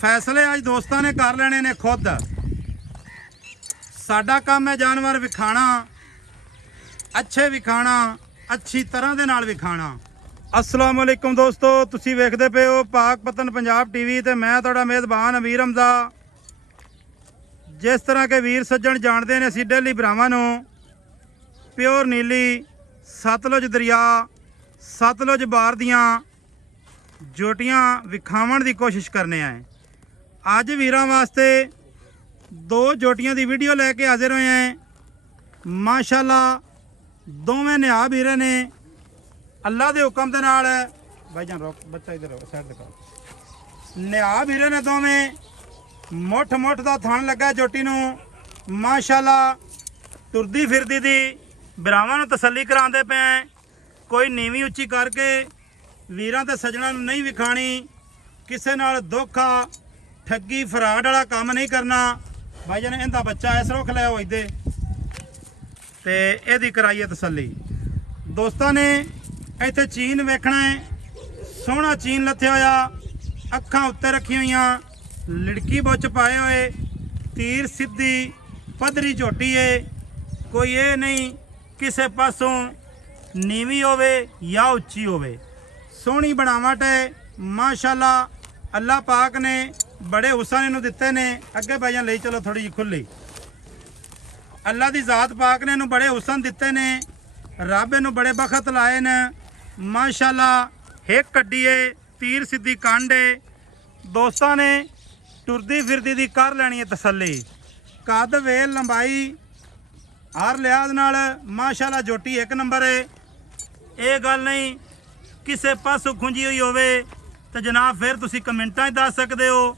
फैसले अज दोस्तों ने कर लेने ने खुद। साडा काम है जानवर विखाना, अच्छे विखाना, अच्छी तरह दे नाल विखाना। अस्सलाम वालेकुम दोस्तों, तुसी वेखदे पे हो पाक पतन पंजाब टीवी ते मैं तुहाडा मेज़बान अमीर हमजा। जिस तरह के वीर सज्जण जानते हैं असीं डेली भरावां नूं प्योर नीली सतलुज दरिया सतलुज बार दियां जोटियां विखावण की कोशिश करने आए। अज वीरां वास्ते दो जोटियां की वीडियो लैके हाजिर होए हैं। माशाल्लाह दोवें निहा वीरे ने अल्लाह के हुक्म दे नाल। भाईजान रोक, बच्चा इधर साइड दिखा। निहा वीरे ने दोवें मुठ मुठ का थण लगा जोटी नूं। माशाल्लाह तुरदी फिरदी दी भरावां नूं तसल्ली करांदे पे। कोई नीवी उच्ची करके वीरां ते सज्जणां नूं नहीं विखाणी। किसे नाल धोखा ठगी फराड वाला काम नहीं करना। भाईजान इहदा बच्चा इस रुख लै इदे ते इहदी कराइए तसल्ली। दोस्तां ने इत्थे चीन वेखना है। सोहना चीन लथया होया, अखां उत्ते रखी हुई, लिड़की बुच पाए हुए, तीर सीधी पधरी झोटी है। कोई ये नहीं किसे पासों नीवी होवे या उच्ची होवे। सोहनी बनावट है माशाल्लाह। अल्लाह पाक ने बड़े हुसन इनू दिते ने। अगे भाईजान ले चलो थोड़ी जी खुली। अल्लाह दी जात पाक ने इनू बड़े हुसन दिते ने। रब इनू बड़े बखत लाए ने माशाल्लाह। हिक कड्डी है, तीर सीधी कंड है। दोस्तों ने टुरदी फिरदी दी कर लैनी है तसल्ली। कद वेल लंबाई हर लिहाज नाल माशाल्लाह जोटी एक नंबर है। ये गल नहीं किसे पासों खुंजी हुई होवे तो जनाब फिर तुसी कमेंटां दस सकते हो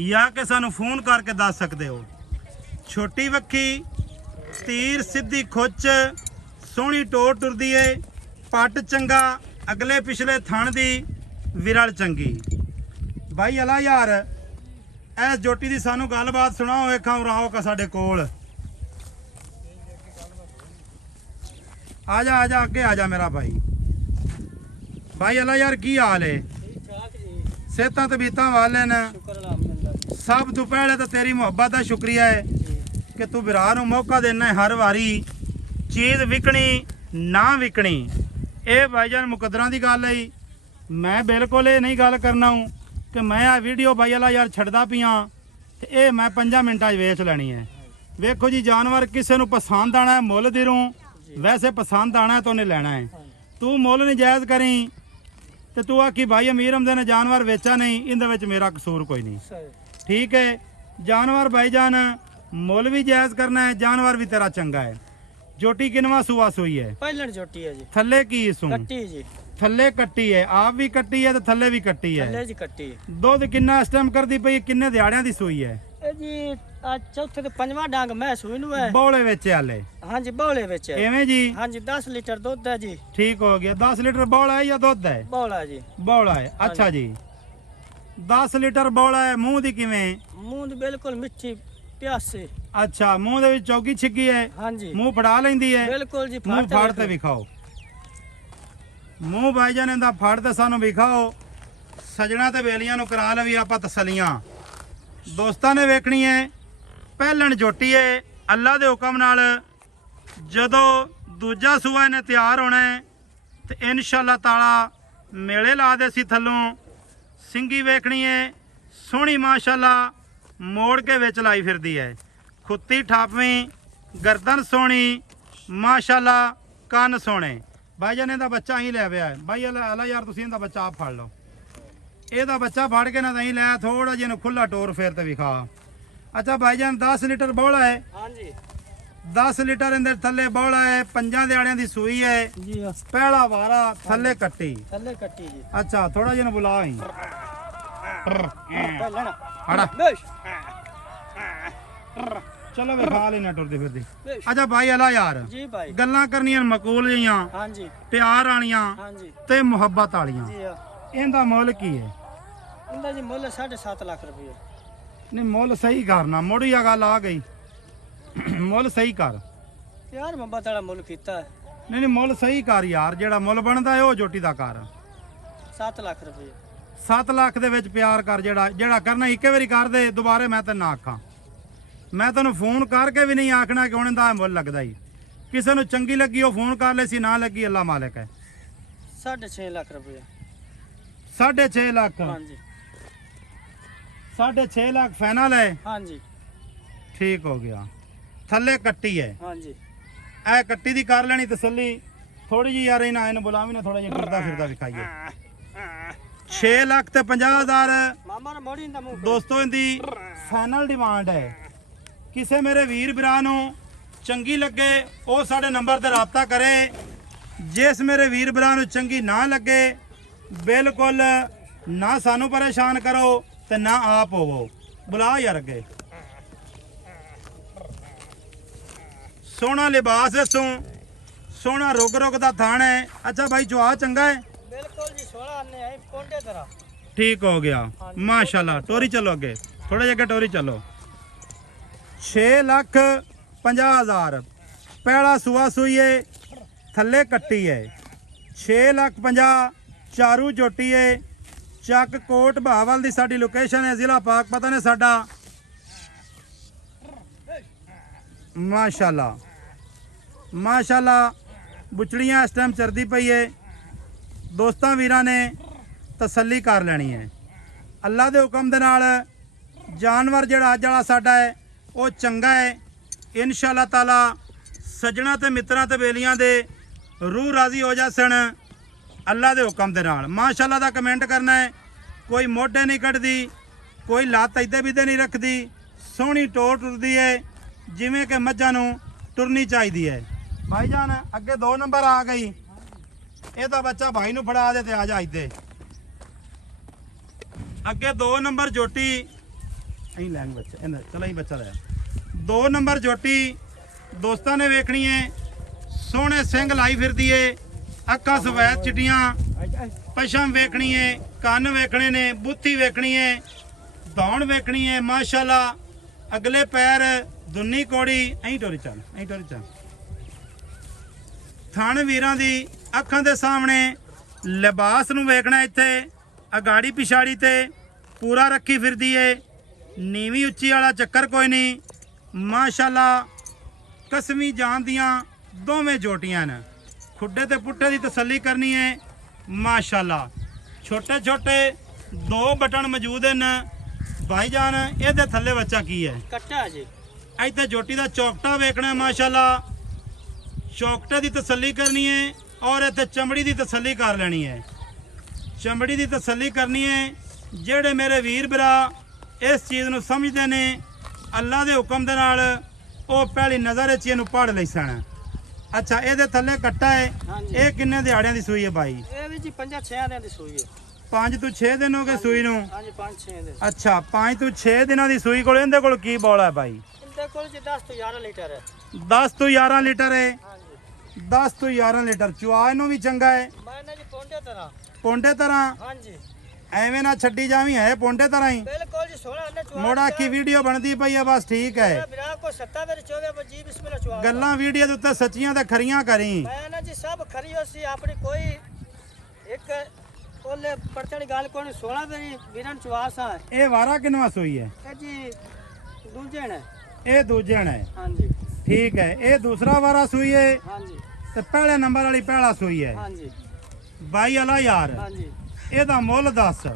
या कि सानू फोन करके दस सकते हो। छोटी वक्खी, तीर सीधी खुच, सोहनी टोर टुरदी है, पट चंगा, अगले पिछले थण दी विरल चंगी। भाई अला यार इस जोटी की सानू गलबात सुनाओ। वेखा राओ का साडे कोल आजा आजा अगे आजा मेरा भाई। भाई अला यार की हाल है? सेहतां तबीयतां वाले न सब तो पहले तो तेरी मुहब्बत का शुक्रिया है कि तू भरा नूं मौका देना है हर वारी। चीज़ विकनी ना विकनी ये भाईजान मुकदरां दी गल है। मैं बिल्कुल ये नहीं गल करना हूँ कि मैं आ वीडियो भाई अला यार छड्डदा पियां ते ये मैं 5 मिनटां वेच लैनी है। वेखो जी जानवर किसी नूं पसंद आना है मुल दिरों, वैसे पसंद आना है तो उन्हें लेना है। तू मुल नहीं जायज़ करी तो तू आखी भाई अमीर हमदे ने जानवर वेचा नहीं, इंदे विच मेरा कसूर कोई नहीं। ठीक है जानवर भाईजान मुल भी जायज़ करना है, जानवर भी तेरा चंगा है। जोटी किनवा सुआ सुई है? पहलन जोटी है जी। थल्ले की सू? कट्टी जी। थल्ले कट्टी है, आप भी कट्टी है तो थल्ले भी कट्टी है। थल्ले जी कट्टी। दुध किन्ना इस टाइम करदी पई? किन्ने दिहाड़ियां दी सूई है जी? आज चौथे ते पंजवां डांग मैं सूई नूं है। बौले विच हाले? हां जी बौले विच है। एवें जी? हां जी 10 लीटर दुध है जी। ठीक हो गया। 10 लीटर बौला है या दुध है? बौला है जी। बौला है, अच्छा जी 10 लीटर बौला है। मुंह दी किवें? मुंह दी बिल्कुल मिठी प्यासी। अच्छा मुंह दे विच चौकी छिगी है? हां जी। मुंह फड़ा लैंदी है? बिल्कुल जी। मुंह फाड़ ते विखाओ। मुंह भाईजान इहदा फाड़ ते सानू विखाओ। सजना ते बेलियां नूं करा लवी आपां तसलियां। दोस्तां ने वेखनी है पहलन जोटी है अल्लाह के हुक्म नाल। जदों दूजा सूआ ने तैयार होना है तो इंशाअल्लाह ताला मेले ला दे सी थल्लों। सिंगी वेखनी है सोहनी माशाअल्लाह मोड़ के विच लाई फिरदी है। खुत्ती ठापवीं, गर्दन सोहनी माशाअल्लाह, कन सोहने। भाईजान इहदा बच्चा ही लै पिया है। भाई अला यार तुसीं इहदा बच्चा आप फड़ लो। ਇਹਦਾ ਬੱਚਾ ਫੜ ਕੇ ਨਾ ਦਹੀਂ ਲੈ ਥੋੜਾ ਜਿਹਾ ਨੂੰ ਖੁੱਲਾ ਟੋਰ ਫੇਰ ਤੇ ਵਿਖਾ। ਅੱਛਾ ਭਾਈਜਾਨ 10 ਲੀਟਰ ਬੌਲਾ ਹੈ? ਹਾਂਜੀ 10 ਲੀਟਰ ਇਹਦੇ ਥੱਲੇ ਬੌਲਾ ਹੈ। 5 ਦਿਹਾੜਿਆਂ ਦੀ ਸੂਈ ਹੈ ਜੀ। ਪਹਿਲਾ ਵਾਰਾ ਥੱਲੇ ਕੱਟੀ। ਥੱਲੇ ਕੱਟੀ ਜੀ। ਅੱਛਾ ਥੋੜਾ ਜਿਹਾ ਨੂੰ ਬੁਲਾ ਹੀ ਫੜਾ। ਚਲੋ ਵਿਖਾ ਲੈਣਾ ਟੁਰਦੇ ਫਿਰਦੇ। ਅੱਛਾ ਭਾਈ ਅਲਾ ਯਾਰ ਜੀ ਭਾਈ ਗੱਲਾਂ ਕਰਨੀਆਂ ਮਕੂਲ ਜੀਆਂ, ਹਾਂਜੀ ਪਿਆਰ ਵਾਲੀਆਂ, ਹਾਂਜੀ ਤੇ ਮੁਹੱਬਤ ਵਾਲੀਆਂ। ਜੀ ਇਹਦਾ ਮੁੱਲ ਕੀ ਹੈ? ਇਹਦਾ ਜੀ ਮੁੱਲ 7.5 ਲੱਖ ਰੁਪਏ। ਨਹੀਂ ਮੁੱਲ ਸਹੀ ਕਰਨਾ, ਮੋੜੀ ਆ ਗੱਲ ਆ ਗਈ। ਮੁੱਲ ਸਹੀ ਕਰ ਯਾਰ, ਮੁਹੱਬਤ ਵਾਲਾ ਮੁੱਲ ਕੀਤਾ। ਨਹੀਂ ਨਹੀਂ ਮੁੱਲ ਸਹੀ ਕਰ ਯਾਰ, ਜਿਹੜਾ ਮੁੱਲ ਬਣਦਾ ਹੈ ਉਹ ਜੋਟੀ ਦਾ ਕਰ। 7 ਲੱਖ ਰੁਪਏ। 7 ਲੱਖ ਦੇ ਵਿੱਚ ਪਿਆਰ ਕਰ, ਜਿਹੜਾ ਕਰਨਾ ਇੱਕੇ ਵਾਰੀ ਕਰ ਦੇ, ਦੁਬਾਰੇ ਮੈਂ ਤੇ ਨਾ ਆਖਾਂ। ਮੈਂ ਤੈਨੂੰ ਫੋਨ ਕਰਕੇ ਵੀ ਨਹੀਂ ਆਖਣਾ ਕਿ ਹੁਣ ਦਾ ਮੁੱਲ ਲੱਗਦਾ ਹੀ। ਕਿਸੇ ਨੂੰ ਚੰਗੀ ਲੱਗੀ ਉਹ ਫੋਨ ਕਰ ਲੈ, ਸੀ ਨਾ ਲੱਗੀ ਅੱਲਾ ਮਾਲਕ ਹੈ। 6.5 ਲੱਖ ਰੁਪਏ। 6.5 ਲੱਖ? ਹਾਂਜੀ 6.5 ਲੱਖ ਫਾਈਨਲ ਹੈ? ਹਾਂਜੀ ਠੀਕ ਹੋ ਗਿਆ। ਥੱਲੇ ਕੱਟੀ ਹੈ? ਹਾਂਜੀ ਇਹ ਕੱਟੀ ਦੀ ਕਰ ਲੈਣੀ ਤਸੱਲੀ ਥੋੜੀ ਜੀ ਯਾਰ, ਇਹਨਾਂ ਇਹਨੂੰ ਬੁਲਾਵੀ ਨਾ ਥੋੜਾ ਜਿਹਾ ਫਿਰਦਾ ਫਿਰਦਾ ਵਿਖਾਈਏ। 6 ਲੱਖ ਤੇ 50,000 ਮਾਮਾ ਨੇ ਮੋੜੀ ਦਾ ਮੂੰਹ ਦੋਸਤੋ ਇਹਦੀ ਫਾਈਨਲ ਡਿਮਾਂਡ ਹੈ। ਕਿਸੇ ਮੇਰੇ ਵੀਰ ਭਰਾ ਨੂੰ ਚੰਗੀ ਲੱਗੇ ਉਹ ਸਾਡੇ ਨੰਬਰ ਤੇ ਰਾਬਤਾ ਕਰੇ। ਜਿਸ ਮੇਰੇ ਵੀਰ ਭਰਾ ਨੂੰ ਚੰਗੀ ਨਾ ਲੱਗੇ ਬਿਲਕੁਲ ਨਾ ਸਾਨੂੰ ਪਰੇਸ਼ਾਨ ਕਰੋ ਤੇ ਨਾ ਆਪ ਹੋਵੋ। ਬੁਲਾ ਯਾਰ ਅੱਗੇ। ਸੋਹਣਾ ਲਿਬਾਸ ਹੈ, ਸੋਹਣਾ ਰੁਗ ਦਾ ਥਾਣ ਹੈ। ਅੱਛਾ ਭਾਈ ਚੁਆ ਚੰਗਾ ਹੈ? ਬਿਲਕੁਲ ਜੀ 16 ਆਨੇ ਆਏ ਪੌਂਡੇ ਤਰ੍ਹਾਂ। ਠੀਕ ਹੋ ਗਿਆ ਮਾਸ਼ਾਅੱਲਾ। ਟੋਰੀ ਚਲੋ ਅੱਗੇ, ਥੋੜਾ ਜਿਹਾ ਅੱਗੇ ਟੋਰੀ ਚਲੋ। 6,50,000 ਪਹਿਲਾ ਸੂਆ ਸੂਈ ਹੈ, ਥੱਲੇ ਕੱਟੀ ਹੈ। 6,50,000 ਚਾਰੂ ਝੋਟੀ ਹੈ। ਚੱਕ ਕੋਟ ਬਹਾਵਲ ਦੀ ਸਾਡੀ ਲੋਕੇਸ਼ਨ ਹੈ, ਜ਼ਿਲ੍ਹਾ ਪਾਕਪਤਨ ਹੈ ਸਾਡਾ। ਮਾਸ਼ਾਅੱਲਾ ਮਾਸ਼ਾਅੱਲਾ ਬੁਚੜੀਆਂ ਇਸ ਟਾਈਮ ਚਰਦੀ ਪਈ ਹੈ। ਦੋਸਤਾਂ ਵੀਰਾਂ ਨੇ ਤਸੱਲੀ ਕਰ ਲੈਣੀ ਹੈ। ਅੱਲਾ ਦੇ ਹੁਕਮ ਦੇ ਨਾਲ ਜਾਨਵਰ ਜਿਹੜਾ ਅੱਜ ਵਾਲਾ ਸਾਡਾ ਹੈ ਉਹ ਚੰਗਾ ਹੈ। ਇਨਸ਼ਾਅੱਲਾ ਤਾਲਾ ਸੱਜਣਾ ਤੇ ਮਿੱਤਰਾਂ ਤੇ ਬੇਲੀਆਂ ਦੇ ਰੂਹ ਰਾਜ਼ੀ ਹੋ ਜਾਸਣ ਅੱਲਾ ਦੇ ਹੁਕਮ ਦੇ ਨਾਲ। ਮਾਸ਼ਾਅੱਲਾ ਦਾ ਕਮੈਂਟ ਕਰਨਾ ਹੈ। ਕੋਈ ਮੋਢੇ ਨਹੀਂ ਕੱਢਦੀ, ਕੋਈ ਲੱਤ ਇੱਦੇ ਬਿੱਦੇ ਨਹੀਂ ਰੱਖਦੀ, ਸੋਹਣੀ ਟੋਰ ਟੁਰਦੀ ਹੈ ਜਿਵੇਂ ਕਿ ਮੱਝਾਂ ਨੂੰ ਟੁਰਨੀ ਚਾਹੀਦੀ ਹੈ। ਭਾਈਜਾਨ ਅੱਗੇ 2 ਨੰਬਰ ਆ ਗਈ। ਇਹਦਾ ਬੱਚਾ ਭਾਈ ਨੂੰ ਫੜਾ ਦੇ ਤੇ ਆ ਜਾ ਇੱਥੇ। ਅੱਗੇ 2 ਨੰਬਰ ਜੋਟੀ ਅਹੀਂ ਲੈਣ ਬੱਚਾ ਇਹਨਾਂ ਚਲਾ ਹੀ ਬੱਚਾ ਲੈ। 2 ਨੰਬਰ ਜੋਟੀ ਦੋਸਤਾਂ ਨੇ ਵੇਖਣੀ ਹੈ। ਸੋਹਣੇ ਸਿੰਘ ਲਾਈ ਫਿਰਦੀ ਏ, ਅੱਖਾਂ ਸਫੈਦ ਚਿੱਟੀਆਂ, ਪਸ਼ਮ ਵੇਖਣੀ ਹੈ, ਕੰਨ ਵੇਖਣੇ ਨੇ, ਬੁੱਥੀ ਵੇਖਣੀ ਹੈ, ਦੌਣ ਵੇਖਣੀ ਹੈ। ਮਾਸ਼ਾਅੱਲਾ ਅਗਲੇ ਪੈਰ ਦੁੰਨੀ ਕੋੜੀ। ਅਹੀਂ ਟੋਰੀ ਚੱਲ, ਅਹੀਂ ਟੋਰੀ ਚੱਲ। ਥਣ ਵੀਰਾਂ ਦੀ ਅੱਖਾਂ ਦੇ ਸਾਹਮਣੇ ਲਿਬਾਸ ਨੂੰ ਵੇਖਣਾ। ਇੱਥੇ ਅਗਾੜੀ ਪਿਛਾੜੀ ਤੇ ਪੂਰਾ ਰੱਖੀ ਫਿਰਦੀ ਏ। ਨੀਵੀਂ ਉੱਚੀ ਵਾਲਾ ਚੱਕਰ ਕੋਈ ਨਹੀਂ। ਮਾਸ਼ਾਅੱਲਾ ਕਸਮੀ ਜਾਨ ਦੀਆਂ ਦੋਵੇਂ ਜੋਟੀਆਂ ਨੇ। ਖੁੱਡੇ ਤੇ ਪੁੱਠੇ ਦੀ ਤਸੱਲੀ ਕਰਨੀ ਹੈ। ਮਾਸ਼ਾਅੱਲਾ ਛੋਟੇ ਛੋਟੇ 2 ਬਟਨ ਮੌਜੂਦ ਹਨ। ਭਾਈਜਾਨ ਇਹਦੇ ਥੱਲੇ ਬੱਚਾ ਕੀ ਹੈ? ਕੱਟਾ ਜੀ। ਇੱਥੇ ਜੋਟੀ ਦਾ ਚੌਕਟਾ ਵੇਖਣਾ। ਮਾਸ਼ਾਅੱਲਾ ਚੌਕਟੇ ਦੀ ਤਸੱਲੀ ਕਰਨੀ ਹੈ ਔਰ ਇੱਥੇ ਚਮੜੀ ਦੀ ਤਸੱਲੀ ਕਰ ਲੈਣੀ ਹੈ। ਚਮੜੀ ਦੀ ਤਸੱਲੀ ਕਰਨੀ ਹੈ। ਜਿਹੜੇ ਮੇਰੇ ਵੀਰ ਭਰਾ ਇਸ ਚੀਜ਼ ਨੂੰ ਸਮਝਦੇ ਨੇ ਅੱਲਾ ਦੇ ਹੁਕਮ ਦੇ ਨਾਲ ਉਹ ਪਹਿਲੀ ਨਜ਼ਰ ਵਿੱਚ ਇਹਨੂੰ ਪੜ ਲੈ ਸਣ। ਅੱਛਾ ਇਹਦੇ ਥੱਲੇ ਕੱਟਾ ਹੈ। ਇਹ ਕਿੰਨੇ ਦਿਹਾੜਿਆਂ ਦੀ ਸੂਈ ਹੈ ਭਾਈ? ਇਹ ਵੀ ਜੀ 5-6 ਦਿਨਾਂ ਦੀ ਸੂਈ ਹੈ। 5 ਤੋਂ 6 ਦਿਨ ਹੋ ਗਏ ਸੂਈ ਨੂੰ? ਹਾਂਜੀ 5-6 ਦਿਨ। ਅੱਛਾ 5 ਤੋਂ 6 ਦਿਨਾਂ ਦੀ ਸੂਈ ਕੋਲ ਇਹਦੇ ਕੋਲ ਕੀ ਬੋਲ ਹੈ ਭਾਈ? ਇਹਦੇ ਕੋਲ ਜੀ 10 ਤੋਂ 11 ਲੀਟਰ ਹੈ। 10 ਤੋਂ 11 ਲੀਟਰ ਹੈ। ਹਾਂਜੀ 10 ਤੋਂ 11 ਲੀਟਰ। ਚੁਆ ਇਹਨੂੰ ਵੀ ਚੰਗਾ ਹੈ? ਮੈਂ ਨਾ ਜੀ ਪੌਂਡੇ ਤਰ੍ਹਾਂ। ਪੌਂਡੇ ਤਰ੍ਹਾਂ? ਹਾਂਜੀ ਐਵੇਂ ਨਾ ਛੱਡੀ ਜਾਵੀਂ, ਹੈ ਪੌਂਡੇ ਤਰ੍ਹਾਂ ਹੀ। ਬਿਲਕੁਲ ਜੀ 16 ਆਨੇ ਚੁਆ। ਮੋੜਾ ਕੀ ਵੀਡੀਓ ਬਣਦੀ ਪਈ ਹੈ ਬਸ ਠੀਕ ਹੈ। ਵੀਰਾ ਕੋ 7 ਵੇਰ 24 ਜੀ ਬਿਸਮਿਲ੍ਲਾ ਚੁਆ। ਗੱਲਾਂ ਵੀਡੀਓ ਦੇ ਉੱਤੇ ਸੱਚੀਆਂ ਤੇ ਖਰੀਆਂ ਕਰੀ। ਮੈਂ ਨਾ ਜੀ ਸਭ ਖਰੀ ਹੋਸੀ ਆਪਣੀ ਕੋਈ ਇੱਕ ਉਹਲੇ ਪਰਚਣੀ ਗੱਲ ਕੋਈ 16 ਵੇਰੀ ਵੀਰਨ ਚੁਆਸਾ। ਇਹ ਵਾਰਾ ਕਿੰਨਵਾ ਸੂਈ ਹੈ? ਇਹ ਜੀ ਦੂਜੇ ਨੇ। ਇਹ ਦੂਜਣ ਹੈ। ਹਾਂਜੀ ਠੀਕ ਹੈ। ਇਹ ਦੂਸਰਾ ਵਾਰਾ ਸੂਈ ਹੈ ਹਾਂਜੀ ਤੇ ਪਹਿਲੇ ਨੰਬਰ ਵਾਲੀ ਪਹਿਲਾ ਸੂਈ ਹੈ। ਹਾਂਜੀ ਬਾਈ ਅਲਾ ਯਾਰ ਹਾਂਜੀ ਇਹਦਾ ਮੁੱਲ ਦੱਸ।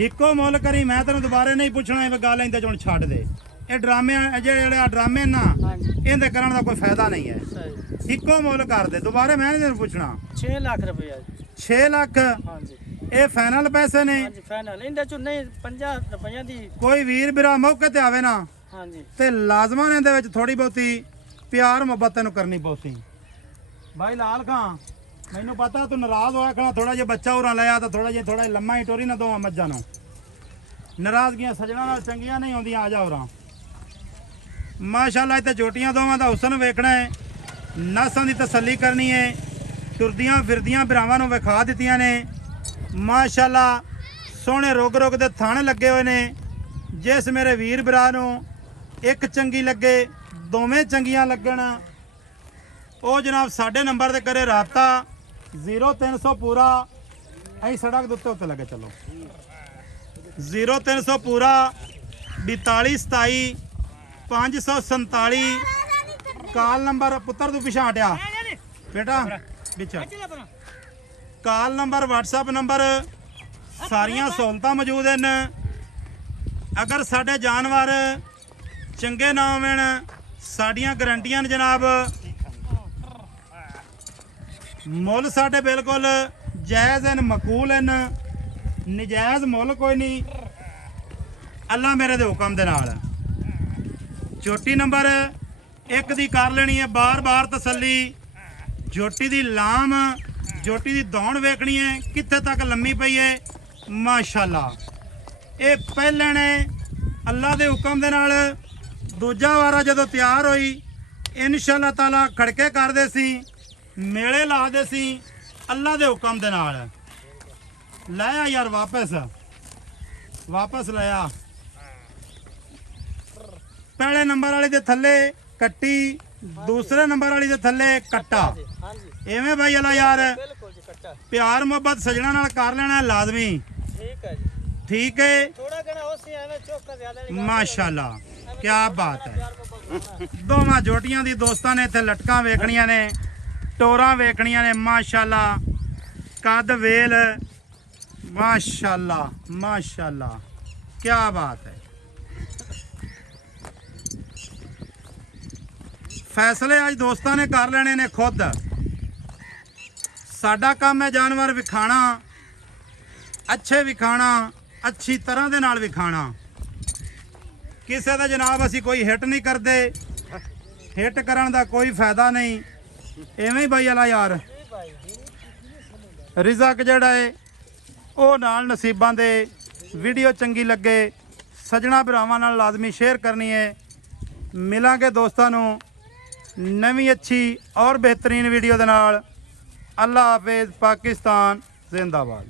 ਇੱਕੋ ਮੁੱਲ ਕਰੀ, ਮੈਂ ਤੈਨੂੰ ਦੁਬਾਰੇ ਨਹੀਂ ਪੁੱਛਣਾ। ਇਹ ਗੱਲ ਇੰਦੇ ਚੋਂ ਛੱਡ ਦੇ। ਇਹ ਡਰਾਮੇ ਜਿਹੜੇ ਆ ਡਰਾਮੇ ਨਾ ਹਾਂਜੀ ਇਹਦੇ ਕਰਨ ਦਾ ਕੋਈ ਫਾਇਦਾ ਨਹੀਂ ਹੈ। ਸਹੀ। ਇੱਕੋ ਮੁੱਲ ਕਰ ਦੇ, ਦੁਬਾਰੇ ਮੈਂ ਨਹੀਂ ਤੈਨੂੰ ਪੁੱਛਣਾ। 6 ਲੱਖ ਰੁਪਏ ਜੀ। 6 ਲੱਖ ਹਾਂਜੀ ਇਹ ਫਾਈਨਲ ਪੈਸੇ ਨੇ? ਹਾਂਜੀ ਫਾਈਨਲ। ਇਹਦੇ ਚੋਂ ਨਹੀਂ 50 ਰੁਪਈਆਂ ਦੀ। ਕੋਈ ਵੀਰ ਵੀਰਾ ਮੌਕੇ ਤੇ ਆਵੇ ਨਾ ਹਾਂਜੀ ਤੇ ਲਾਜ਼ਮਾਂ ਨੇ ਇਹਦੇ ਵਿੱਚ ਥੋੜੀ ਬਹੁਤੀ ਪਿਆਰ ਮੁਹੱਬਤ ਤੈਨੂੰ ਕਰਨੀ ਪਊਗੀ। ਭਾਈ ਲਾਲ ਖਾਂ ਮੈਨੂੰ ਪਤਾ ਤੂੰ ਨਾਰਾਜ਼ ਹੋਇਆ ਖਣਾ, ਥੋੜਾ ਜਿਹਾ ਬੱਚਾ ਉਰਾਂ ਲਿਆ ਤਾਂ ਥੋੜਾ ਜਿਹਾ ਲੰਮਾ ਹੀ ਟੋਰੀ ਨਾ ਦੋਵਾਂ ਮੱਝਾਂ ਨੂੰ। ਨਾਰਾਜ਼ਗੀਆਂ ਸਜਣਾ ਨਾਲ ਚੰਗੀਆਂ ਨਹੀਂ ਆਉਂਦੀਆਂ। ਆ ਜਾ ਉਰਾਂ। ਮਾਸ਼ਾਅੱਲਾ ਇੱਥੇ ਜੋਟੀਆਂ ਦੋਵਾਂ ਦਾ ਹੁਸਨ ਵੇਖਣਾ ਹੈ, ਨਸਾਂ ਦੀ ਤਸੱਲੀ ਕਰਨੀ ਹੈ। ਤੁਰਦੀਆਂ ਫਿਰਦੀਆਂ ਭਰਾਵਾਂ ਨੂੰ ਵਿਖਾ ਦਿੱਤੀਆਂ ਨੇ। ਮਾਸ਼ਾਅੱਲਾ ਸੋਹਣੇ ਰੁਗ ਦੇ ਥਣ ਲੱਗੇ ਹੋਏ ਨੇ। ਜਿਸ ਮੇਰੇ ਵੀਰ ਭਰਾ ਨੂੰ ਇੱਕ ਚੰਗੀ ਲੱਗੇ, ਦੋਵੇਂ ਚੰਗੀਆਂ ਲੱਗਣ, ਉਹ ਜਨਾਬ ਸਾਡੇ ਨੰਬਰ ਤੇ ਕਰੇ ਰਾਬਤਾ। 0300 ਪੂਰਾ ਅਸੀਂ ਸੜਕ ਦੇ ਉੱਤੇ ਲੱਗੇ। ਚਲੋ 0300 पूरा 4227 547 ਕਾਲ ਨੰਬਰ ਪੁੱਤਰ ਤੂੰ ਪਿਛਾਂ ਹਟਿਆ ਬੇਟਾ ਵਿੱਚ ਕਾਲ ਨੰਬਰ WhatsApp ਨੰਬਰ ਸਾਰੀਆਂ ਸਹੂਲਤਾਂ ਮੌਜੂਦ ਹਨ। ਅਗਰ ਸਾਡੇ ਜਾਨਵਰ ਚੰਗੇ ਨਾ ਹੋਣ ਸਾਡੀਆਂ ਗਰੰਟੀਆਂ ਨੇ ਜਨਾਬ। ਮੁੱਲ ਸਾਡੇ ਬਿਲਕੁਲ ਜਾਇਜ਼ ਹਨ, ਮਕੂਲ ਹਨ, ਨਜਾਇਜ਼ ਮੁੱਲ ਕੋਈ ਨਹੀਂ। ਅੱਲਾ ਮੇਰੇ ਦੇ ਹੁਕਮ ਦੇ ਨਾਲ ਝੋਟੀ ਨੰਬਰ 1 ਦੀ ਕਰ ਲੈਣੀ ਹੈ ਬਾਰ-ਬਾਰ ਤਸੱਲੀ। ਝੋਟੀ ਦੀ ਲਾਮ, ਝੋਟੀ ਦੀ ਦੌਣ ਵੇਖਣੀ ਹੈ ਕਿੱਥੇ ਤੱਕ ਲੰਮੀ ਪਈ ਹੈ। ਮਾਸ਼ਾਅੱਲਾ ਇਹ ਪਹਿਲੇ ਨੇ ਅੱਲਾ ਦੇ ਹੁਕਮ ਦੇ ਨਾਲ ਦੂਜਾ ਵਾਰਾ ਜਦੋਂ ਤਿਆਰ ਹੋਈ ਇਨਸ਼ਾਅੱਲਾ ਤਾਲਾ ਖੜਕੇ ਕਰਦੇ ਸੀ, ਮੇਲੇ ਲਾਦੇ ਸੀ ਅੱਲਾ ਦੇ ਹੁਕਮ ਦੇ ਨਾਲ। ਲਾਇਆ ਯਾਰ ਵਾਪਸ ਲਾਇਆ। ਪਹਿਲੇ ਨੰਬਰ ਵਾਲੀ ਦੇ ਥੱਲੇ ਕੱਟੀ, ਦੂਸਰੇ ਨੰਬਰ ਵਾਲੀ ਦੇ ਥੱਲੇ ਕੱਟਾ। ਹਾਂਜੀ ਐਵੇਂ ਭਾਈ ਅੱਲਾ ਯਾਰ ਬਿਲਕੁਲ ਜੀ ਕੱਟਾ ਪਿਆਰ ਮੁਹੱਬਤ ਸਜਣਾ ਨਾਲ ਕਰ ਲੈਣਾ ਲਾਜ਼ਮੀ। ਠੀਕ ਹੈ ਜੀ ਠੀਕ ਹੈ ਥੋੜਾ ਘਣਾ ਉਸੇ ਐਵੇਂ ਚੋਕਾ ਜ਼ਿਆਦਾ ਨਹੀਂ ਮਾਸ਼ਾਅੱਲਾ ਕੀ ਬਾਤ ਹੈ। ਦੋਵਾਂ ਜੋਟੀਆਂ ਦੀ ਦੋਸਤਾਂ ਨੇ ਇੱਥੇ ਲਟਕਾਂ ਵੇਖਣੀਆਂ ਨੇ, ਟੋਰਾਂ ਵੇਖਣੀਆਂ ਨੇ। ਮਾਸ਼ਾਅੱਲਾ ਕੱਦ ਵੇਲ ਮਾਸ਼ਾਅੱਲਾ ਮਾਸ਼ਾਅੱਲਾ ਕੀ ਬਾਤ ਹੈ। ਫੈਸਲੇ ਅੱਜ ਦੋਸਤਾਂ ਨੇ ਕਰ ਲੈਣੇ ਨੇ ਖੁਦ। ਸਾਡਾ ਕੰਮ ਹੈ ਜਾਨਵਰ ਵਿਖਾਣਾ, ਅੱਛੇ ਵਿਖਾਣਾ, ਅੱਛੀ ਤਰ੍ਹਾਂ ਦੇ ਨਾਲ ਵਿਖਾਣਾ। ਕਿਸੇ ਦਾ ਜਨਾਬ ਅਸੀਂ ਕੋਈ ਹਿੱਟ ਨਹੀਂ ਕਰਦੇ, ਹਿੱਟ ਕਰਨ ਦਾ ਕੋਈ ਫਾਇਦਾ ਨਹੀਂ। ਐਵੇਂ ਹੀ ਬਾਈ ਅੱਲਾ ਯਾਰ ਰਿਜ਼ਕ ਜਿਹੜਾ ਹੈ ਉਹ ਨਾਲ ਨਸੀਬਾਂ ਦੇ। ਵੀਡੀਓ ਚੰਗੀ ਲੱਗੇ ਸਜਣਾ ਭਰਾਵਾਂ ਨਾਲ ਲਾਜ਼ਮੀ ਸ਼ੇਅਰ ਕਰਨੀ ਹੈ। ਮਿਲਾਂਗੇ ਦੋਸਤਾਂ ਨੂੰ ਨਵੀਂ ਅੱਛੀ ਔਰ ਬਿਹਤਰੀਨ ਵੀਡੀਓ ਦੇ ਨਾਲ। ਅੱਲਾ ਹਾਫਿਜ਼। ਪਾਕਿਸਤਾਨ ਜ਼ਿੰਦਾਬਾਦ।